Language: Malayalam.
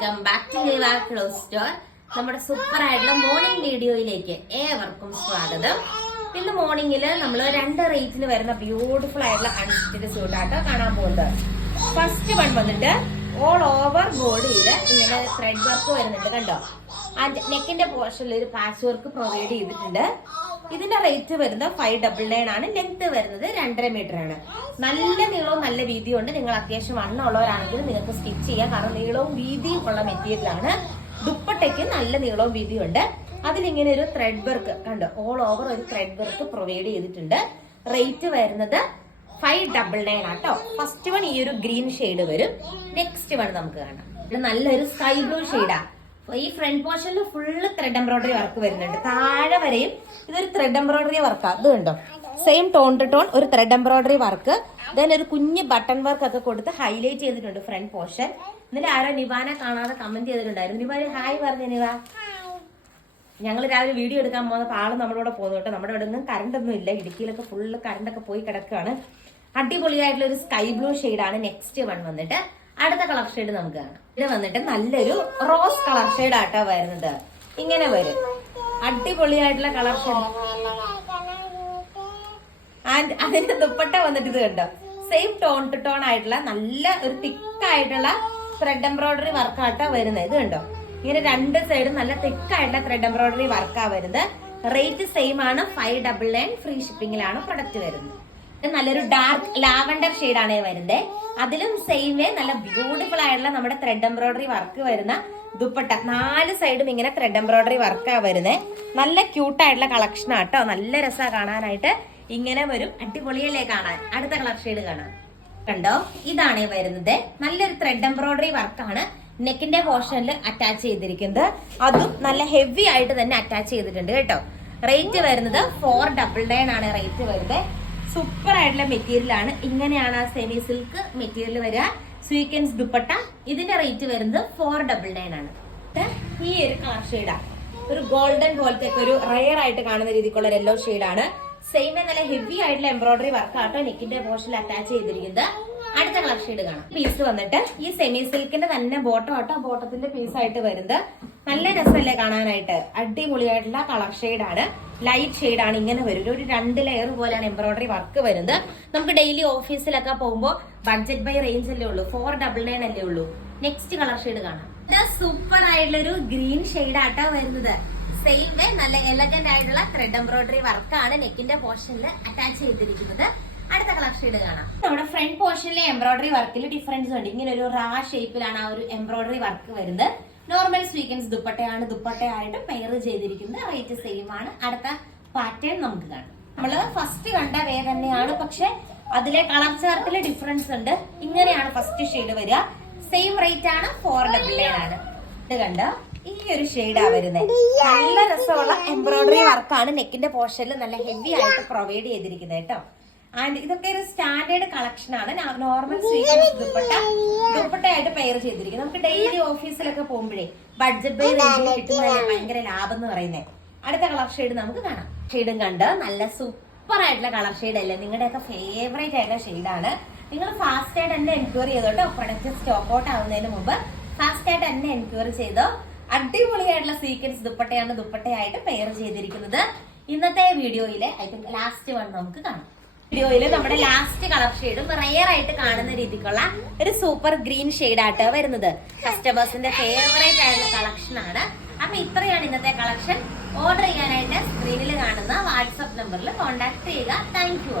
Welcome back to Liva clothes store നമ്മുടെ സൂപ്പർ ആയിട്ടുള്ള മോർണിംഗ് വീഡിയോയിലേക്ക് ഏവർക്കും സ്വാഗതം. ഇന്ന് മോർണിംഗിൽ നമ്മൾ രണ്ട് റേറ്റിന് വരുന്ന ബ്യൂട്ടിഫുൾ ആയിട്ടുള്ള അൺസ്റ്റിഡ് സ്യൂട്ടാട്ടോ കാണാൻ പോകുന്നത് ഫസ്റ്റ് വൺ വന്നിട്ട് ഓൾ ഓവർ ബോഡിയിൽ ഇങ്ങനെ ത്രെഡ് വർക്ക് വരുന്നുണ്ട് കണ്ടോ? ആൻഡ് നെക്കിന്റെ പോർഷനിൽ ഒരു പാച്ച് വർക്ക് പ്രൊവൈഡ് ചെയ്തിട്ടുണ്ട്. ഇതിന്റെ റേറ്റ് വരുന്നത് ഫൈവ് ഡബിൾ നയൻ ആണ്. ലെങ്ത് വരുന്നത് രണ്ടര മീറ്റർ ആണ്. നല്ല നീളവും നല്ല വീതിയും ഉണ്ട് നിങ്ങൾ അത്യാവശ്യം വണ്ണമുള്ളവരാണെങ്കിൽ നിങ്ങൾക്ക് സ്റ്റിച്ച് ചെയ്യാം. കാരണം നീളവും വീതിയും ഉള്ള മെറ്റീരിയൽ ആണ് ദുപ്പട്ടയ്ക്ക് നല്ല നീളവും വീതിയും ഉണ്ട് അതിലിങ്ങനെ ഒരു ത്രെഡ് വർക്ക് കണ്ടോ? ഓൾ ഓവർ ഒരു ത്രെഡ് വർക്ക് പ്രൊവൈഡ് ചെയ്തിട്ടുണ്ട്. റേറ്റ് വരുന്നത് ഫൈവ് ഡബിൾ നയൻ ആട്ടോ ഫസ്റ്റ് വൺ ഈ ഒരു ഗ്രീൻ ഷെയ്ഡ് വരും. നെക്സ്റ്റ് വൺ നമുക്ക് കാണാം. നല്ലൊരു സ്കൈ ബ്ലൂ ഷെയ്ഡാ ഈ ഫ്രണ്ട് പോർഷനിൽ ഫുള്ള് ത്രെഡ് എംബ്രോയിഡറി വർക്ക് വരുന്നുണ്ട്. താഴെ വരെയും ഇതൊരു ത്രെഡ് എംബ്രോയിഡറി വർക്ക് ഇത് കണ്ടോ? സെയിം ടോൺ ടു ടോൺ ഒരു ത്രെഡ് എംബ്രോയിഡറി വർക്ക് ദെൻ ഒരു കുഞ്ഞ് ബട്ടൺ വർക്ക് ഒക്കെ കൊടുത്ത് ഹൈലൈറ്റ് ചെയ്തിട്ടുണ്ട് ഫ്രണ്ട് പോർഷൻ എന്നിട്ട് ആരോ നിവാനെ കാണാതെ കമന്റ് ചെയ്തിട്ടുണ്ടായിരുന്നു. നിവാന് ഹായ് പറഞ്ഞു നിവ. ഞങ്ങൾ രാവിലെ വീഡിയോ എടുക്കാൻ പോകുന്നപ്പോൾ ആൾ നമ്മളോട് പോകുന്നു കേട്ടോ. നമ്മുടെ ഇവിടെ ഒന്നും കറണ്ട് ഒന്നും ഇല്ല. ഇടുക്കിയിലൊക്കെ ഫുള്ള് കറണ്ട് ഒക്കെ പോയി കിടക്കുകയാണ് അടിപൊളിയായിട്ടുള്ള ഒരു സ്കൈ ബ്ലൂ ഷെയ്ഡാണ് നെക്സ്റ്റ് വൺ വന്നിട്ട് അടുത്ത കളർ ഷെയ്ഡ് നമുക്ക് കാണാം. ഇത് വന്നിട്ട് നല്ലൊരു റോസ് കളർ ഷെയ്ഡ് ആട്ടോ വരുന്നത്. ഇങ്ങനെ വരും. അടിപൊളിയായിട്ടുള്ള കളർ ഷെയ്ഡ് ആൻഡ് അതിന്റെ ദുപ്പട്ട വന്നിട്ട് ഇത് കണ്ടോ? സെയിം ടോൺ ടു ടോൺ ആയിട്ടുള്ള നല്ല ഒരു തിക്ക് ആയിട്ടുള്ള ത്രെഡ് എംബ്രോയിഡറി വർക്കാട്ടോ വരുന്നത്. ഇത് കണ്ടോ? ഇങ്ങനെ രണ്ട് സൈഡും നല്ല തിക്ക് ആയിട്ടുള്ള ത്രെഡ് എംബ്രോയിഡറി വർക്കാ വരുന്നത്. റേറ്റ് സെയിം ആണ്. ഫൈവ് ഡബിൾ നയൻ ഫ്രീ ഷിപ്പിംഗിലാണ് പ്രൊഡക്റ്റ് വരുന്നത്. നല്ലൊരു ഡാർക്ക് ലാവൻഡർ ആണ് വരുന്നത് അതിലും സെയിം വേ നല്ല ബ്യൂട്ടിഫുൾ ആയിട്ടുള്ള നമ്മുടെ ത്രെഡ് എംബ്രോയിഡറി വർക്ക് വരുന്ന ദുപ്പട്ട. നാല് സൈഡും ഇങ്ങനെ ത്രെഡ് എംബ്രോയിഡറി വർക്കാ വരുന്നത് നല്ല ക്യൂട്ടായിട്ടുള്ള കളക്ഷൻ ആട്ടോ നല്ല രസമാണ് കാണാനായിട്ട്. ഇങ്ങനെ വരും. അടിപൊളിയല്ലേ കാണാൻ. അടുത്ത കളർ ഷെയ്ഡ് കാണാം. കണ്ടോ? ഇതാണ് വരുന്നത്. നല്ലൊരു ത്രെഡ് എംബ്രോയിഡറി വർക്കാണ് നെക്കിന്റെ പോർഷനിൽ അറ്റാച്ച് ചെയ്തിരിക്കുന്നത്. അതും നല്ല ഹെവി ആയിട്ട് തന്നെ അറ്റാച്ച് ചെയ്തിട്ടുണ്ട് കേട്ടോ. റേറ്റ് വരുന്നത് ഫോർ ഡബിൾ നയൻ ആണ് റേറ്റ് വരുന്നത് സൂപ്പർ ആയിട്ടുള്ള മെറ്റീരിയൽ ആണ് ഇങ്ങനെയാണ് ആ സെമി സിൽക്ക് മെറ്റീരിയൽ വരിക. സ്വീക്കൻസ് ദുപ്പട്ട. ഇതിന്റെ റേറ്റ് വരുന്നത് ഫോർ ഡബിൾ നയൻ ആണ്. ഈ ഒരു കളർ ഷെയ്ഡാണ് ഒരു ഗോൾഡൻ പോലത്തെ ഒരു റയർ ആയിട്ട് കാണുന്ന രീതിക്കുള്ള യെല്ലോ ഷെയ്ഡാണ് സെയിം നല്ല ഹെവി ആയിട്ടുള്ള എംബ്രോയിഡറി വർക്ക് ആട്ടോ നെക്കിന്റെ പോർഷനിൽ അറ്റാച്ച് ചെയ്തിരിക്കുന്നത്. അടുത്ത കളർ ഷെയ്ഡ് കാണാം. പീസ് വന്നിട്ട് ഈ സെമി സിൽക്കിന്റെ തന്നെ ബോട്ടം ആട്ടോ. ബോട്ടത്തിന്റെ പീസ് ആയിട്ട് വരുന്നത്. നല്ല രസമല്ലേ കാണാനായിട്ട്? അടിപൊളിയായിട്ടുള്ള കളർ ഷെയ്ഡാണ് ലൈറ്റ് ഷെയ്ഡ് ആണ് ഇങ്ങനെ വരുന്നത്. ഒരു രണ്ട് ലെയർ പോലെയാണ് എംബ്രോയിഡറി വർക്ക് വരുന്നത്. നമുക്ക് ഡെയിലി ഓഫീസിലൊക്കെ പോകുമ്പോൾ ബഡ്ജറ്റ് ബൈ റേഞ്ച് അല്ലേ ഉള്ളൂ. ഫോർ ഡബിൾ നയൻ അല്ലേ ഉള്ളൂ. നെക്സ്റ്റ് കളർ ഷെയ്ഡ് കാണാം. സൂപ്പർ ആയിട്ടുള്ള ഒരു ഗ്രീൻ ഷെയ്ഡ് ആട്ടാ വരുന്നത്. സെയിം വേ നല്ല എലഗന്റ് ആയിട്ടുള്ള ത്രെഡ് എംബ്രോയിഡറി വർക്കാണ് നെക്കിന്റെ പോർഷനിൽ അറ്റാച്ച് ചെയ്തിരിക്കുന്നത്. അടുത്ത കളർ ഷെയ്ഡ് കാണാം. നമ്മുടെ ഫ്രണ്ട് പോർഷനിലെ എംബ്രോയിഡറി വർക്കിൽ ഡിഫറൻസ് ഉണ്ട്. ഇങ്ങനെ ഒരു റാ ഷേപ്പിലാണ് ആ ഒരു എംബ്രോയിഡറി വർക്ക് വരുന്നത്. നോർമൽ സ്വീക്കൻസ് ദുപ്പട്ടയാണ് ദുപ്പട്ടയായിട്ട് പെയർ ചെയ്തിരിക്കുന്നത് റേറ്റ് സെയിം ആണ്. അടുത്ത പാറ്റേൺ നമുക്ക് കാണാം. നമ്മൾ ഫസ്റ്റ് കണ്ട വേ തന്നെയാണ് പക്ഷെ അതിലെ കളർ ചാർട്ടിൽ ഡിഫറൻസ് ഉണ്ട്. ഇങ്ങനെയാണ് ഫസ്റ്റ് ഷെയ്ഡ് വരിക. സെയിം റേറ്റ് ആണ് ഫോർ ഡബിൾ ആണ്. ഇത് കണ്ട? ഈ ഒരു ഷെയ്ഡാ വരുന്നത് നല്ല രസമുള്ള എംബ്രോയിഡറി വർക്കാണ് നെക്കിന്റെ പോർഷനിൽ നല്ല ഹെവി ആയിട്ട് പ്രൊവൈഡ് ചെയ്തിരിക്കുന്നത് കേട്ടോ. ആൻഡ് ഇതൊക്കെ ഒരു സ്റ്റാൻഡേർഡ് കളക്ഷൻ ആണ്. Normal sweet dupatta. ദുപ്പട്ടയായിട്ട് പെയർ ചെയ്തിരിക്കുന്നത് നമുക്ക് ഡെയിലി ഓഫീസിലൊക്കെ പോകുമ്പോഴേ ബഡ്ജറ്റ് ബൈ റേഞ്ചിൽ കിട്ടുന്നതല്ലേ ഭയങ്കര ലാഭം എന്ന് പറയുന്നത് അടുത്ത കളർ ഷെയ്ഡ് നമുക്ക് കാണാം. ഷെയ്ഡും കണ്ട് നല്ല സൂപ്പർ ആയിട്ടുള്ള കളർ ഷെയ്ഡ് അല്ലേ? നിങ്ങളുടെയൊക്കെ ഫേവറേറ്റ് ആയിട്ടുള്ള ഷെയ്ഡാണ് നിങ്ങൾ ഫാസ്റ്റ് ആയിട്ട് തന്നെ എൻക്വയറി ചെയ്തോട്ടോ പ്രൊഡക്റ്റ് സ്റ്റോക്ക് ഔട്ട് ആവുന്നതിന് മുമ്പ് ഫാസ്റ്റ് ആയിട്ട് തന്നെ എൻക്വയറി ചെയ്തോ. അടിപൊളിയായിട്ടുള്ള സീക്വൻസ് ദുപ്പട്ടയാണ് ദുപ്പട്ടയായിട്ട് പെയർ ചെയ്തിരിക്കുന്നത്. ഇന്നത്തെ വീഡിയോയിലെ ഐ തിങ്ക് ലാസ്റ്റ് വൺ നമുക്ക് കാണാം. വീഡിയോയിൽ നമ്മുടെ ലാസ്റ്റ് കളർ ഷെയ്ഡും റയർ ആയിട്ട് കാണുന്ന രീതിക്കുള്ള ഒരു സൂപ്പർ ഗ്രീൻ ഷെയ്ഡ് ആട്ടോ വരുന്നത്. കസ്റ്റമേഴ്സിന്റെ ഫേവറേറ്റ് ആയിട്ടുള്ള കളക്ഷൻ ആണ്. അപ്പൊ ഇത്രയാണ് ഇന്നത്തെ കളക്ഷൻ ഓർഡർ ചെയ്യാനായിട്ട് സ്ക്രീനിൽ കാണുന്ന വാട്സപ്പ് നമ്പറിൽ കോൺടാക്ട് ചെയ്യുക. Thank you